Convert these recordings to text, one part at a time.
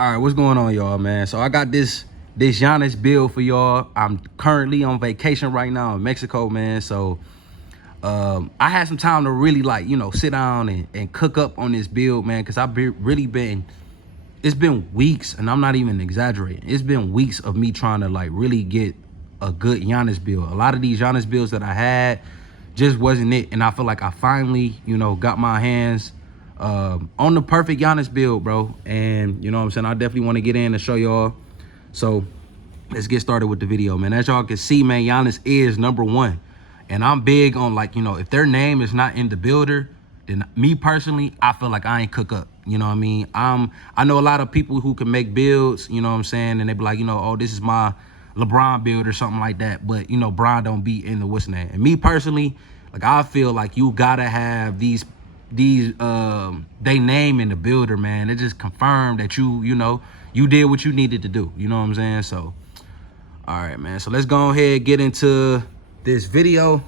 All right, what's going on, y'all, man? So I got this Giannis build for y'all. I'm currently on vacation right now in Mexico, man. So I had some time to really sit down and cook up on this build, man, because really been, it's been weeks, and I'm not even exaggerating. It's been weeks of me trying to really get a good Giannis build. A lot of these Giannis builds that I had just wasn't it, and I feel like I finally, got my hands on the perfect Giannis build, bro. And you know what I'm saying, I definitely want to get in and show y'all. So let's get started with the video, man. As y'all can see, man, Giannis is #1, and I'm big on if their name is not in the builder, then me personally, I feel like I ain't cook up. You know what I mean? I know a lot of people who can make builds, you know what I'm saying, and they be like, oh, this is my LeBron build or something like that. But Bron don't be in the what's name. And me personally, I feel like you gotta have these they name in the builder, man. It just confirmed that you did what you needed to do. You know what I'm saying? So all right, man. So let's go ahead, get into this video,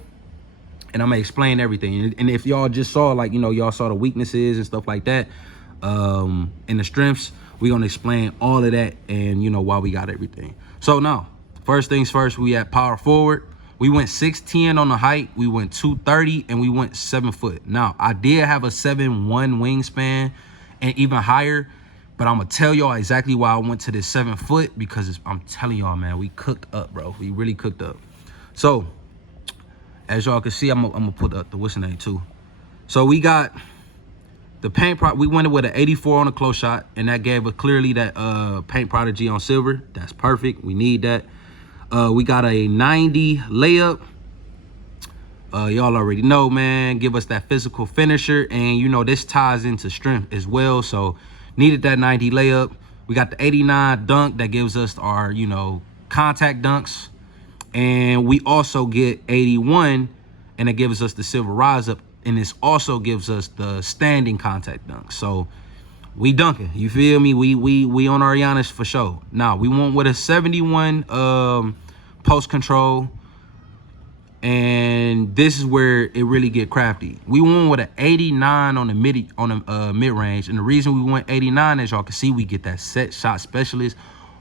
and I'm gonna explain everything. And if y'all just saw y'all saw the weaknesses and stuff like that, and the strengths, we're gonna explain all of that and why we got everything. So now, first things first, we at power forward. We went 6'10" on the height, we went 230, and we went 7 foot. Now, I did have a 7'1" wingspan and even higher, but I'm gonna tell y'all exactly why I went to this 7 foot, because I'm telling y'all, man, we cooked up, bro. We really cooked up. So as y'all can see, I'm gonna put up the what's name too. So we got the paint we went with an 84 on the close shot, and that gave us clearly that paint prodigy on silver. That's perfect. We need that. We got a 90 layup. Y'all already know, man. Give us that physical finisher, and this ties into strength as well. So needed that 90 layup. We got the 89 dunk that gives us our contact dunks, and we also get 81, and it gives us the silver rise up, and this also gives us the standing contact dunk. So we dunking, you feel me? We on our Giannis for sure. Now we went with a 71 post control, and this is where it really get crafty. We went with an 89 on the mid range, and the reason we went 89, as y'all can see, we get that set shot specialist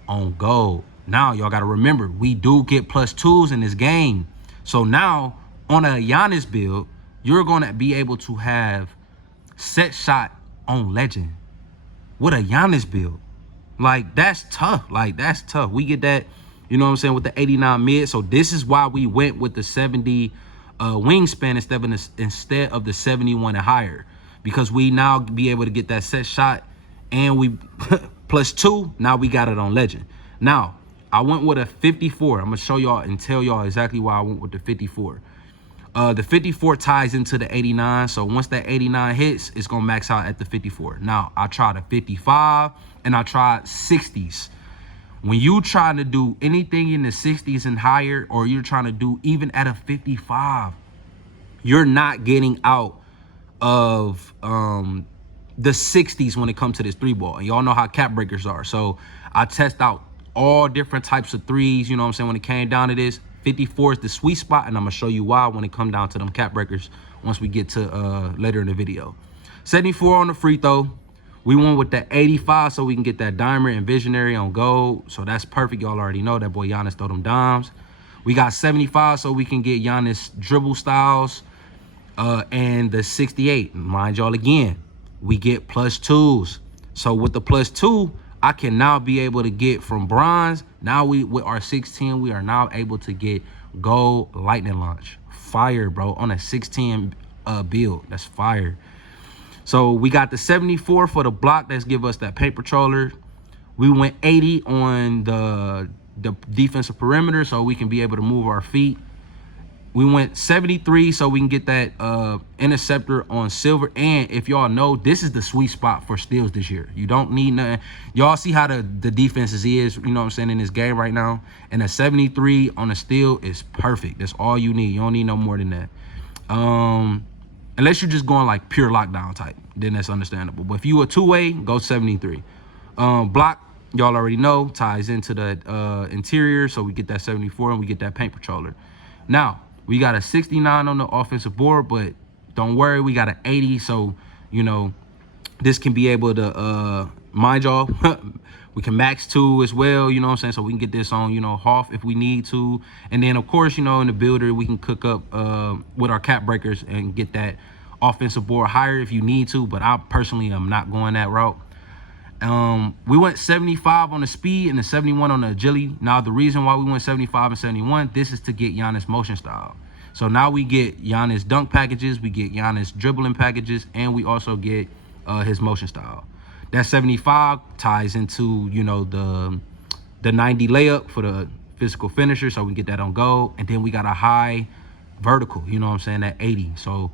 on goal. Now y'all gotta remember, we do get +2s in this game. So now on a Giannis build, you're gonna be able to have set shot on legend with a Giannis build. That's tough. That's tough. We get that, you know what I'm saying, with the 89 mid. So this is why we went with the 70 wingspan instead of the 71 and higher, because we now be able to get that set shot, and we +2. Now we got it on legend. Now I went with a 54. I'm gonna show y'all and tell y'all exactly why I went with the 54. The 54 ties into the 89. So once that 89 hits, it's gonna max out at the 54. Now I tried a 55 and I tried 60s. When you trying to do anything in the 60s and higher, or you're trying to do even at a 55, you're not getting out of the 60s when it comes to this 3-ball. And y'all know how cap breakers are. So I test out all different types of threes, you know what I'm saying, when it came down to this. 54 is the sweet spot, and I'm gonna show you why when it come down to them cap breakers once we get to later in the video. 74 on the free throw. We went with that 85 so we can get that dimer and visionary on gold. So that's perfect. Y'all already know that boy Giannis throw them dimes. We got 75 so we can get Giannis dribble styles, and the 68. Mind y'all, again, we get +2s. So with the +2, I can now be able to get from bronze. Now with our 16, we are now able to get gold lightning launch. Fire, bro, on a 16 build. That's fire. So we got the 74 for the block. That's give us that paint patroller. We went 80 on the defensive perimeter, so we can be able to move our feet. We went 73 so we can get that interceptor on silver. And if y'all know, this is the sweet spot for steals this year. You don't need nothing. Y'all see how the defenses is, you know what I'm saying, in this game right now. And a 73 on a steal is perfect. That's all you need. You don't need no more than that. Unless you're just going pure lockdown type, then that's understandable. But if you a two-way, go 73. Block, y'all already know, ties into the interior, so we get that 74 and we get that paint patroller. Now we got a 69 on the offensive board, but don't worry, we got an 80, so this can be able to mind y'all We can max 2 as well, you know what I'm saying? So we can get this on, you know, half if we need to. And then, of course, you know, in the builder, we can cook up with our cap breakers and get that offensive board higher if you need to. But I personally am not going that route. We went 75 on the speed and the 71 on the agility. Now, the reason why we went 75 and 71, this is to get Giannis motion style. So now we get Giannis dunk packages, we get Giannis dribbling packages, and we also get his motion style. That 75 ties into, you know, the 90 layup for the physical finisher, so we get that on goal. And then we got a high vertical, you know what I'm saying, at 80. So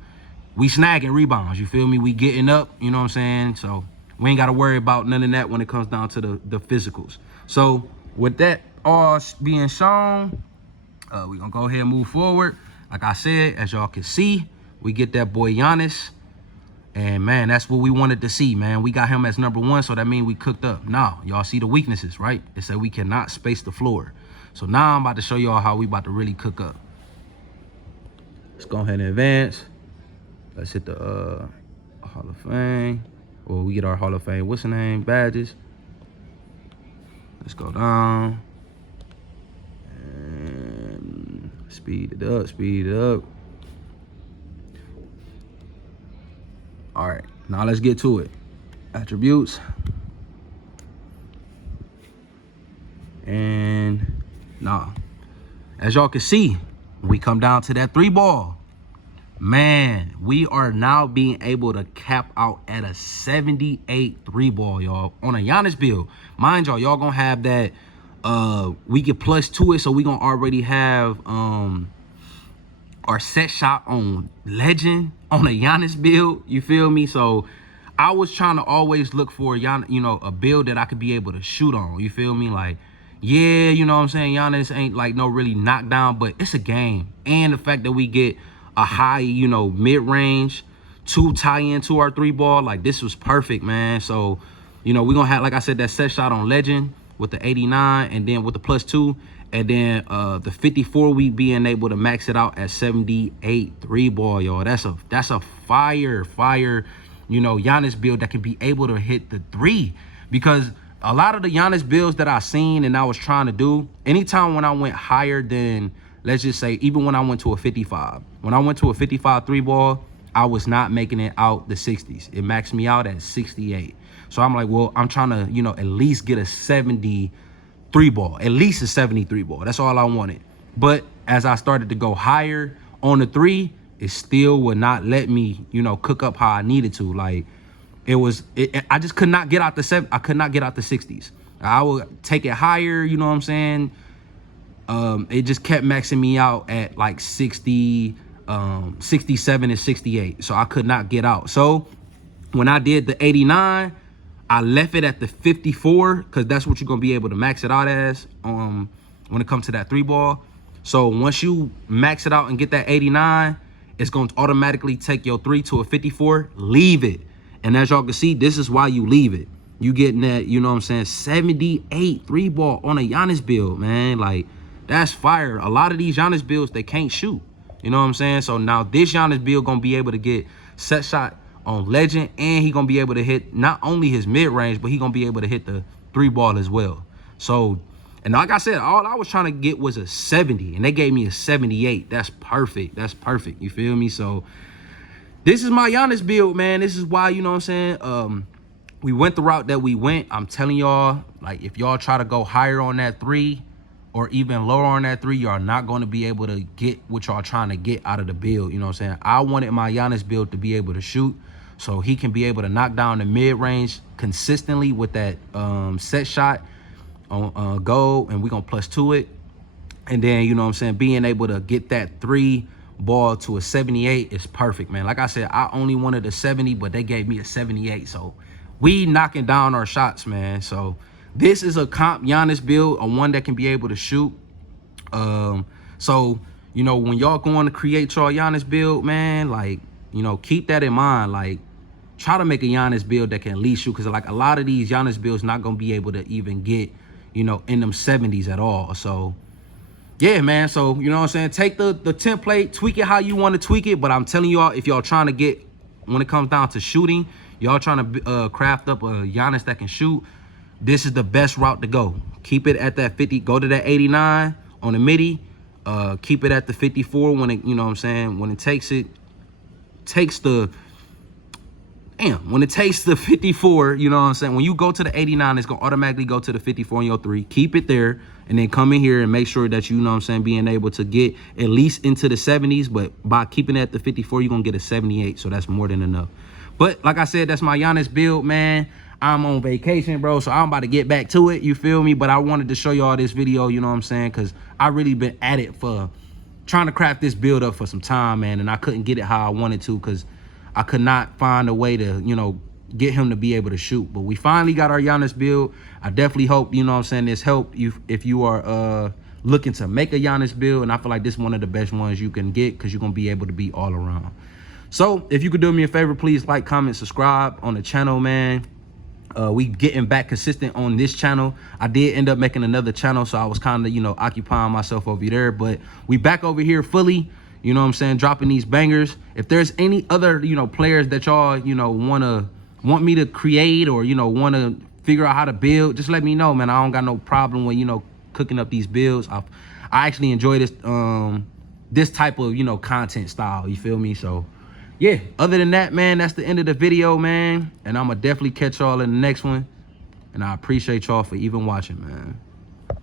we snagging rebounds, you feel me? We getting up, you know what I'm saying? So we ain't got to worry about none of that when it comes down to the physicals. So with that all being shown, we're going to go ahead and move forward. Like I said, as y'all can see, we get that boy Giannis. And, man, that's what we wanted to see, man. We got him as #1, so that means we cooked up. Now, y'all see the weaknesses, right? It said we cannot space the floor. So now I'm about to show y'all how we about to really cook up. Let's go ahead and advance. Let's hit the Hall of Fame. Or we get our Hall of Fame, what's the name, badges. Let's go down. And speed it up, speed it up. All right, now let's get to it. Attributes. And now, as y'all can see, when we come down to that 3 ball, man, we are now being able to cap out at a 78 3 ball, y'all, on a Giannis build. Mind y'all, y'all gonna have that, we get +2 it, so we gonna already have our set shot on legend on a Giannis build, you feel me? So I was trying to always look for, you know, a build that I could be able to shoot on, you feel me? Like, yeah, you know what I'm saying, Giannis ain't like no really knockdown, but it's a game. And the fact that we get a high, you know, mid-range to tie into our 3 ball, like, this was perfect, man. So, you know, we're gonna have, like I said, that set shot on legend with the 89, and then with the +2, and then the 54, we being able to max it out at 78 3 ball, y'all. That's a fire, you know, Giannis build that can be able to hit the 3. Because a lot of the Giannis builds that I seen and I was trying to do, anytime when I went higher than, let's just say, even when I went to a 55, when I went to a 55 3 ball, I was not making it out the 60s. It maxed me out at 68. So I'm like, well, I'm trying to, you know, at least get a 70 3 ball, at least a 73 ball. That's all I wanted. But as I started to go higher on the 3, it still would not let me, you know, cook up how I needed to. Like, I just could not get out I could not get out the 60s. I would take it higher, you know what I'm saying? It just kept maxing me out at like 60, 67 and 68. So I could not get out. So when I did the 89, I left it at the 54 because that's what you're going to be able to max it out as when it comes to that 3 ball. So once you max it out and get that 89, it's going to automatically take your 3 to a 54. Leave it. And as y'all can see, this is why you leave it. You getting that, you know what I'm saying, 78 3 ball on a Giannis build, man. Like, that's fire. A lot of these Giannis builds, they can't shoot. You know what I'm saying? So now this Giannis build going to be able to get set shot on legend, and he gonna be able to hit not only his mid-range, but he gonna be able to hit the 3 ball as well. So, and like I said, all I was trying to get was a 70, and they gave me a 78. That's perfect. That's perfect. You feel me? So this is my Giannis build, man. This is why, you know what I'm saying, we went the route that we went. I'm telling y'all, like, if y'all try to go higher on that 3 or even lower on that 3, y'all not going to be able to get what y'all trying to get out of the build. You know what I'm saying? I wanted my Giannis build to be able to shoot, so he can be able to knock down the mid-range consistently with that set shot on goal, and we're going to +2 it. And then, you know what I'm saying, being able to get that 3 ball to a 78 is perfect, man. Like I said, I only wanted a 70, but they gave me a 78. So we knocking down our shots, man. So this is a comp Giannis build, a one that can be able to shoot. So, you know, when y'all going to create your Giannis build, man, like, you know, keep that in mind. Like, try to make a Giannis build that can at least shoot, because like a lot of these Giannis builds not going to be able to even get, you know, in them 70s at all. So yeah, man. So, you know what I'm saying? Take the template, tweak it how you want to tweak it. But I'm telling y'all, if y'all trying to get, when it comes down to shooting, y'all trying to craft up a Giannis that can shoot, this is the best route to go. Keep it at that 50, go to that 89 on the midi. Keep it at the 54 when it, you know what I'm saying, when it takes the when it takes the 54, you know what I'm saying? When you go to the 89, it's going to automatically go to the 54 in your 3. Keep it there, and then come in here and make sure that, you know what I'm saying, being able to get at least into the 70s. But by keeping it at the 54, you're going to get a 78, so that's more than enough. But like I said, that's my Giannis build, man. I'm on vacation, bro, so I'm about to get back to it, you feel me? But I wanted to show y'all this video, you know what I'm saying, because I really been at it for trying to craft this build up for some time, man, and I couldn't get it how I wanted to because I could not find a way to, you know, get him to be able to shoot. But we finally got our Giannis build. I definitely hope, you know what I'm saying, this help you if you are looking to make a Giannis build. And I feel like this is one of the best ones you can get because you're going to be able to be all around. So if you could do me a favor, please like, comment, subscribe on the channel, man. We getting back consistent on this channel. I did end up making another channel, so I was kind of, you know, occupying myself over there. But we back over here fully. You know what I'm saying? Dropping these bangers. If there's any other, you know, players that y'all, you know, want me to create or, you know, want to figure out how to build, just let me know, man. I don't got no problem with, you know, cooking up these builds. I actually enjoy this this type of, you know, content style. You feel me? So, yeah. Other than that, man, that's the end of the video, man. And I'm going to definitely catch y'all in the next one. And I appreciate y'all for even watching, man.